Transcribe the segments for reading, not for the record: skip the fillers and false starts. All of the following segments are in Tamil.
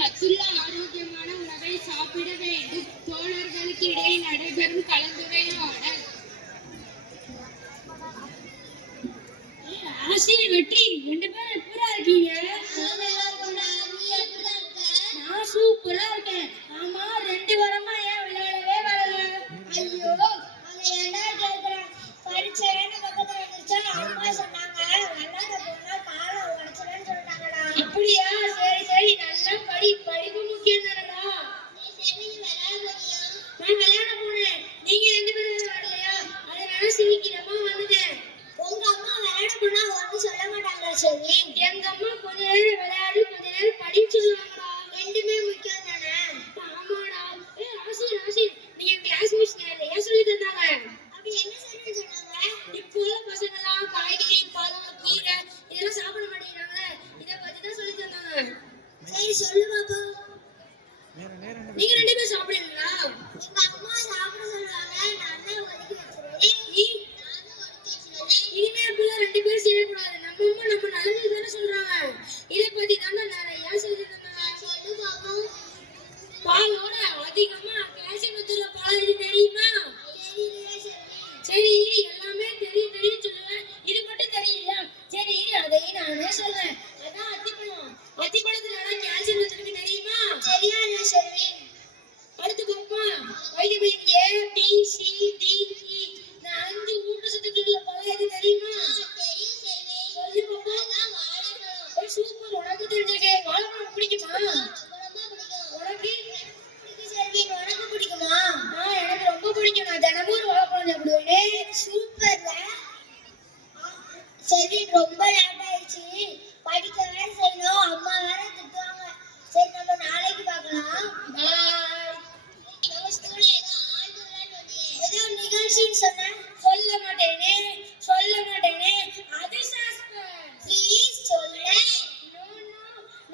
சத்துள்ள ஆரோக்கியமான உணவை சாப்பிட வேண்டும். தோழர்களுக்கு இடையே நடைபெறும் கலந்துரையாடல். ஆசிரியர் வெற்றி, 2 பேரும் எப்படா இருக்கீங்க? நான் சூப்பரா இருக்கேன். ஆமா, 2 வாரமா ஏன் விளையாடவே வரல? ஐயோ, அவங்க ஏன்டா கேக்குறாங்க? படிச்சேன்னு பக்கத்துல வந்துச்சா அம்மா சொன்னாங்க, விளையாட போனா காலை உடைச்சிடன்னு சொல்லிட்டாங்கடா. அப்படியா? சரி சரி, நல்லா படிப்பு முக்கியம் தானடா. நான் விளையாட போனேன். நீங்க 2 பேரும் விளையாடலையா? அதனால சீக்கிரமா வந்துட்டேன். உங்க அம்மா விளையாட போனா ஒன்னும் சொல்ல மாட்டாங்களா செல்வி? எங்க அம்மா கொஞ்ச நேரம் விளையாடி கொஞ்ச நேரம் படிச்சு சொல்லுவாங்கடா. 2மே முக்கியம் தானே? ஆமாடா. ராசி நீங்க கிளாஸ் மிஸ் ஏன் சொல்லி தந்தாங்க? அப்படி என்ன சொல்லி சொன்னாங்க? இப்போ உள்ள பசங்க எல்லாம் காய்கறி, பழம், கீரை இதெல்லாம் சாப்பிட மாட்டேங்கிறாங்க. இத பத்தி தான் சொல்லி தந்தாங்க. சரி சொல்லு பாப்போம். நீங்க 2 பேரும் சாப்பிடுவீங்களா? எங்க அம்மா சாப்பிட சொல்றாங்க, நான் ஒதுக்கி வச்சிருவேன். இனிமே அப்படிலாம் 2 பேரும் செய்யக்கூடாது. நம்ம அம்மா நம்ம நல்லது தானே சொல்றாங்க. இத பத்தி தானே நிறைய சொல்லி தந்தாங்க. சொல்லு பாப்போம். பாலோட அதிகமா கால்சியம் இருக்கிற பால் எது தெரியுமா? தெரியலையே செல்வி. சரி, எல்லாமே தெரியும் சொல்லுவேன். இது மட்டும் தெரியலையா? சரி, அதையும் நானே சொல்றேன். அதான் அத்திப்பழம். அத்திப்பழத்துல கால்சியம் இருக்கு தெரியுமா? தெரியாதே செல்வி. அடுத்து பாப்பா, vitamin A, B, C, D, E இந்த 5 ஊட்டச்சத்துக்கள் உள்ள பழம் எது தெரியுமா? தெரியும் செல்வி. சொல்லு பாப்பா. அதான் வாழைப்பழம். சூப்பர், உனக்கு தெரிஞ்சிருக்கே. வாழைப்பழம் பிடிக்குமா? ரொம்ப பிடிக்கும். உனக்கு? பிடிக்கும் செல்வி. உனக்கு பிடிக்குமா? எனக்கு ரொம்ப பிடிக்கும். நான் தினமும் ஒரு வாழைப்பழம் சாப்பிடுவேனே. சூப்பர்ல. செல்வி, ரொம்ப லேட் ஆயிடுச்சு. படிக்க வேற செய்யணும். அம்மா வேற திட்டுவாங்க. சரி, நம்ம நாளைக்கு பார்க்கலாம். பாய். நம்ம ஸ்கூல்ல ஏதோ ஆண்டு விழான்னு வந்தியே. ஏதோ நிகழ்ச்சின்னு சொன்னேன். சொல்ல மாட்டேனே. அது சஸ்பென்ஸ். ப்ளீஸ் சொல்லேன். நோ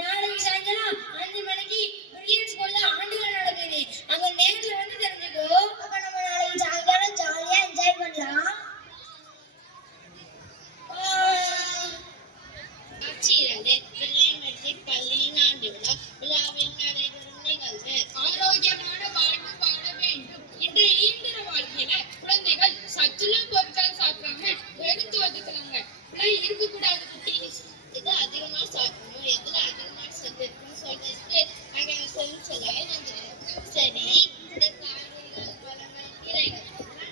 நாளைக்கு சாயங்காலம் 5 மணிக்கு பிரில்லியன்ட் ஸ்கூல்ல ஆண்டு விழா நடக்குது. அங்க நேர்ல வந்து தெரிஞ்சுக்கோ. அப்ப நம்ம நாளைக்கு சாயங்காலம் ஜாலியா என்ஜாய் பண்ணலாம். பள்ளியின் ஆண்டு விழாவில் நடைபெறும் நிகழ்வு. ஆரோக்கியமான வாழ்வு வாழ வேண்டும். இன்றைய இயந்திர வாழ்க்கையில குழந்தைகள் சத்துள்ள பொருட்கள் சாப்பிடாம எடுத்து ஒதுக்குறாங்க. இருக்கக்கூடாது குட்டீஸ். இது அதிகமா சாப்பிடணும், எதுல அதிகமா சத்து இருக்குன்னு சொல்றதுக்கு நாங்க சொல்ல சரி, இந்த காய்கறிகள், பழங்கள், கீரைகள்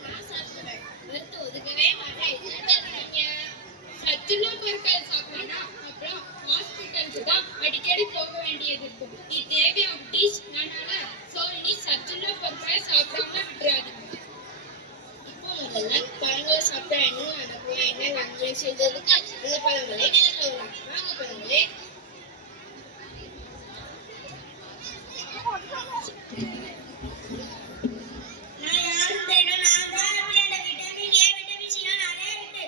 நான் சாப்பிடுவேன். எடுத்து ஒதுக்கவே மாட்டேன். சத்துள்ள பொருட்கள் சாப்பிடணும்னா அப்புறம் ஹாஸ்பிட்டலுக்கு தான் அடிக்கடி போக வேண்டியது இருக்கும். நீ தேவையா குட்டீஸ்? அதனால நீ சத்துள்ள பொருட்களை சாப்பிடாம விட்டுறாது. இப்போ முதல்ல பழங்களை சாப்பிட்டா என்ன நடக்கும், என்ன நன்மை செய்ததுக்கு அந்த பழங்களை நேரில் வரும். வாங்க பழங்களே. நான் யாரும் தேடும். நான் தான் அப்படியே விட்டமின் ஏ, விட்டமின் சி நிறைய இருக்கு.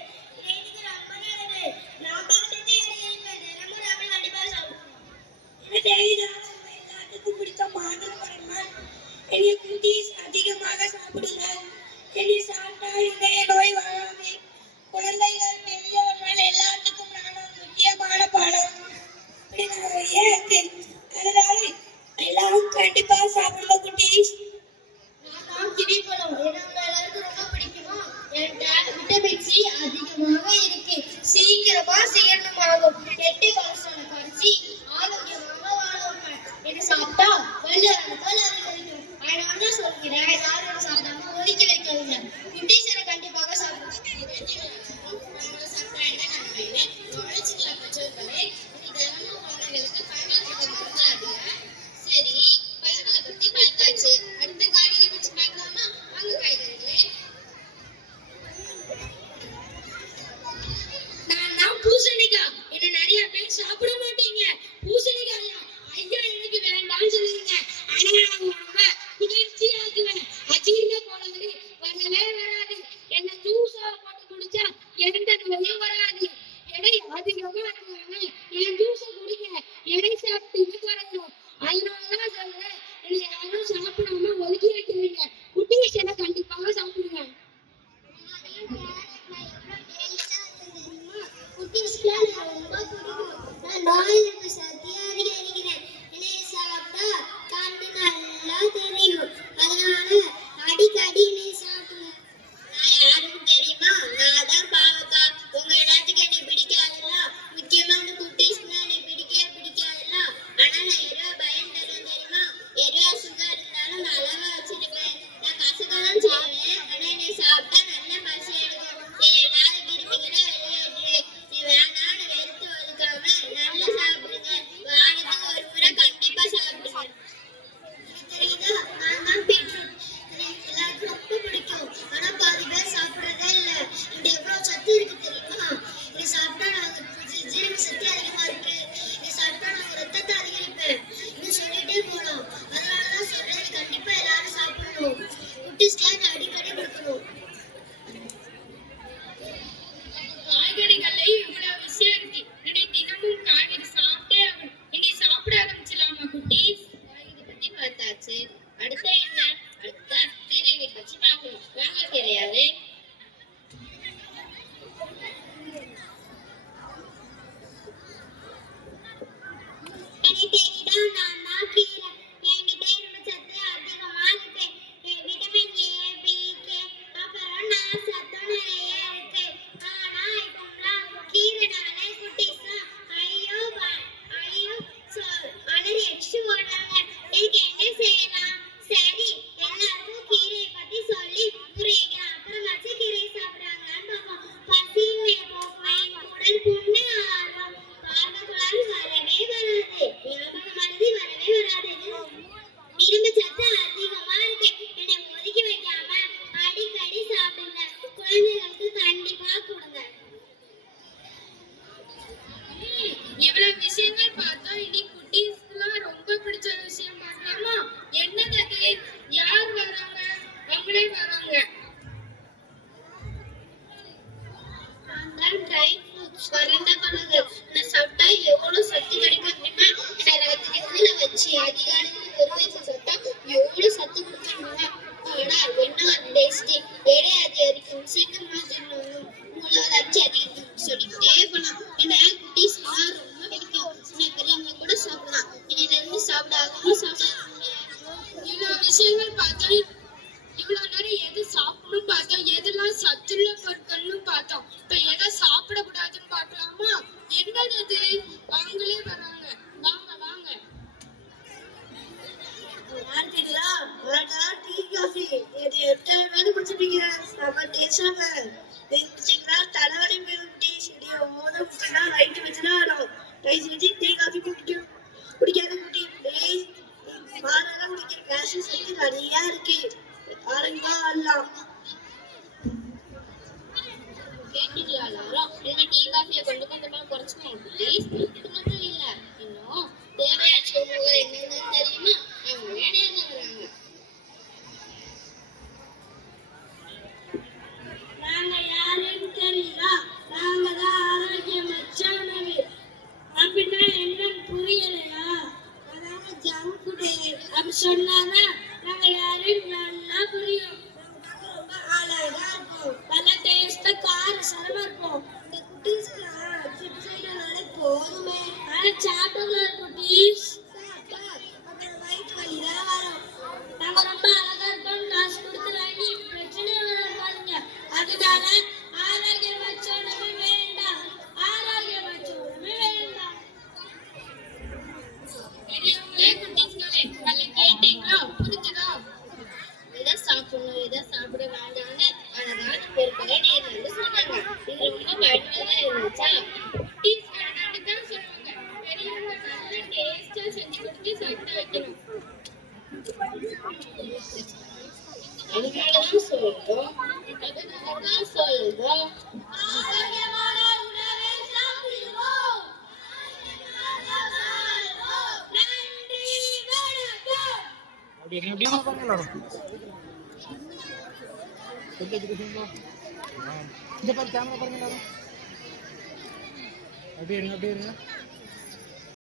இது ரொம்ப நல்லது. நான் பார்த்துட்டு இருக்கேன். தினமும் நம்ம கண்டிப்பா சாப்பிடணும். என்ன தெரியுதா? எல்லாத்துக்கும் பிடித்த மாதுளம்பழம். என்னைய குட்டீஸ் அதிகமாக சாப்பிடுங்கள். என்னை சாப்பிட்டா இதய நோய் வராது. குழந்தைகள், பெரியவர்கள் எல்லாத்துக்கும் நான் முக்கியமான பழம். அதனால எல்லாரும் கண்டிப்பா சாப்பிடுங்க குட்டீஸ். நான் கிரிப்பழம். நம்ம எல்லாருக்கும் ரொம்ப பிடிக்குமா? என்கிட்ட விட்டமின் சி அதிகமாக இருக்கு. சீக்கிரமா சீரணமாகும். கெட்ட கொலஸ்ட்ராலை குறைச்சி ஆரோக்கியமாக வாழுவாங்க. இது சாப்பிட்டா வல்லரணுக்கள் அதிகரிக்கும். அதனால தான் சொல்கிறேன், யாரும் சாப்பிடாம ஒதுக்கி வைக்காதீங்க. குட்டீஸ் எனக்கு கண்டிப்பாக சாப்பிடுங்க. சாப்பிட்டா என்ன நன்மைன்னு கவனிச்சுக்கலாம் பெற்றோர்களே. தினமும் குழந்தைகளுக்கு பழங்கள் கொடுக்க மறந்துடாதீங்க. சரி, பழங்களை பத்தி பார்த்தாச்சு. அடுத்த காய்கறி பற்றி பார்க்கலாமா? வாங்க காய்கறிகளே. நான் பூசணிக்காய். என்ன நிறைய பேர் சாப்பிட மாட்டீங்க. பூசணிக்காயா? ஐயா, எனக்கு வேண்டாம்னு சொல்லுவீங்க. ஆனா நான் ரொம்ப குளிர்ச்சியாக்குவேன். அஜீரண கோளாறு வரவே வராது. என்ன ஜூஸா போட்டு குடிச்சா எந்த நோயும் வராது. எடை அதிகமா இருக்குவாங்க, என் ஜூஸ குடிங்க. எடை சாப்பிட்டு குறையும். அதனாலதான் சொல்றேன், என்னை யாரும் சாப்பிடாம ஒதுக்கி வைக்கிறீங்க. குட்டீஸ் என்ன கண்டிப்பாக சாப்பிடுங்க. குட்டீஸ்க்கு ரொம்ப பிடிக்கும். நான் நோய் எதிர்ப்பு சக்தியை அதிகரிக்கிறேன். என்னை குடிச்சாங்க குடிச்சிங்கன்னா தலைவலி போயிடும் டீஸ் ஓத முக்கினா லைட் வச்சுதான் வரும் ரைஸ் வச்சு டீ காஃபி குடிக்காத குடி ப்ளீஸ் பாலெல்லாம் குடிக்கிற கேஷஸ் வந்து நிறைய இருக்கு ஆரஞ்சா ஆடலாம் கேட்டீங்களா எல்லாரும்? இனிமே டீ காஃபியை கொஞ்சம் கொஞ்சமா குறைச்சுக்கோங்க ப்ளீஸ். இது மட்டும் இல்ல, இன்னும் தேவையற்றவங்க என்னன்னு தெரியுமா? அவங்க வேலையாக வராங்க. நாங்க யாருன்னு தெரியுதா நாங்க தான் ஆரோக்கியமற்ற உணவு அப்படின்னா என்னன்னு புரியலையா அதாவது ஜங்க் ஃபுட் அப்படி சொன்னாங்க நாங்க யாருன்னு நல்லா புரியும் ரொம்ப அழகா இருக்கும் நல்ல டேஸ்டா கார சரமா இருக்கும் இந்த குட்டீஸ்க்குலாம் சிப்ஸ் ஐட்டம்னாலே போதுமே சாப்பிடலாம் குட்டீஸ் அப்புறம் வயிற்று வலி தான் வரும் நாங்க ரொம்ப அழகா இருக்கோம் காசு கொடுத்து வாங்கி பிரச்சனை வரும் பாருங்க அதனால ஆரோக்கியமற்ற உணவு வேண்டாம் ஆரோக்கியமற்ற உணவு வேண்டாம் பெரியவங்களே குட்டீஸ்களே நல்லா கேட்டீங்களா? புரிஞ்சுதா? எதை சாப்பிடணும் எதை சாப்பிட வேண்டாம்னு அழகான ஒரு பயணியர் வந்து சொன்னாங்க. இது ரொம்ப பயனுள்ளதா இருந்துச்சா? குட்டீஸ் வேணாம்னு தான் சொல்லுவாங்க. பெரியவங்க நல்லா டேஸ்டா செஞ்சு கொடுத்து சாப்பிட வைக்கணும். அதனாலதான் சொல்றோம் ஆரோக்கியமான உணவை சாப்பிடுவோம் நன்றி வணக்கம் அப்படி என்ன பாருங்க எல்லாரும் இந்த பாரு கேமரா பாருங்க எல்லாரும் அப்படியே இருங்க